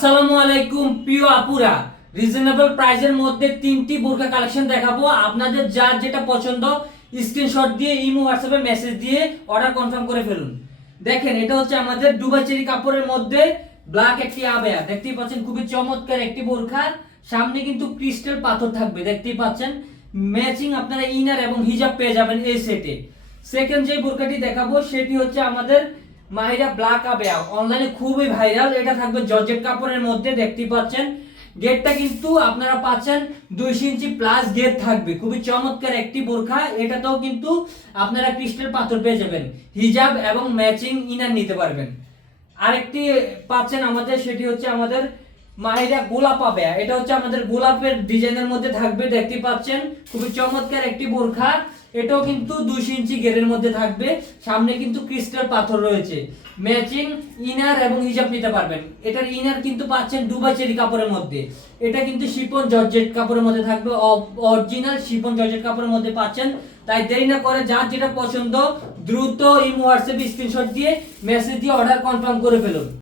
আসসালামু আলাইকুম প্রিয় আপুরা, রিজনেবল প্রাইসের মধ্যে তিনটি বোরকা কালেকশন দেখাবো। আপনাদের যার যেটা পছন্দ স্ক্রিনশট দিয়ে ইমো হোয়াটসঅ্যাপে মেসেজ দিয়ে অর্ডার কনফার্ম করে ফেলুন। দেখেন, এটা হচ্ছে আমাদের দুবাই চেরি কাপড়ের মধ্যে ব্ল্যাক একটি আবেয়া, দেখতেই পাচ্ছেন খুবই চমৎকার একটি বোরখা। সামনে কিন্তু ক্রিস্টাল পাথর থাকবে, দেখতেই পাচ্ছেন। ম্যাচিং আপনারা ইনার এবং হিজাব পেয়ে যাবেন এই সেটে। সেকেন্ড যে বোরকাটি দেখাবো সেটি হচ্ছে আমাদের মাহিরা ব্ল্যাক আবেয়া, অনলাইনে খুবই ভাইরাল। এটা থাকবে জর্জেট কাপড়ের মধ্যে, দেখতেই পাচ্ছেন। গেটটা কিন্তু আপনারা পাচ্ছেন 2 ইঞ্চি প্লাস গেট থাকবে, খুবই চমৎকার একটি বোরখা। এটাতেও কিন্তু আপনারা ক্রিস্টাল পাথর পেয়ে যাবেন, হিজাব এবং ম্যাচিং ইনার নিতে পারবেন। আরেকটি পাচ্ছেন আমাদের, সেটি হচ্ছে আমাদের মাহিরা গোলাপ আবেয়া। এটা হচ্ছে আমাদের গোলাপের ডিজাইনের মধ্যে থাকবে, দেখতে পাচ্ছেন খুবই চমৎকার একটি বোরখা। এটাও কিন্তু 2 ইঞ্চি গেরের মধ্যে থাকবে, সামনে কিন্তু ক্রিস্টাল পাথর রয়েছে। ম্যাচিং ইনার এবং হিজাব নিতে পারবেন। এটার ইনার কিন্তু পাচ্ছেন দুবাই চেরি কাপড়ের মধ্যে। এটা কিন্তু শিফন জর্জেট কাপড়ের মধ্যে থাকবে, অরিজিনাল শিফন জর্জেট কাপড়ের মধ্যে পাচ্ছেন। তাই দেরি না করে যার যেটা পছন্দ দ্রুত ইমো হোয়াটসঅ্যাপে স্ক্রিনশট দিয়ে মেসেজ দিয়ে অর্ডার কনফার্ম করে ফেলুন।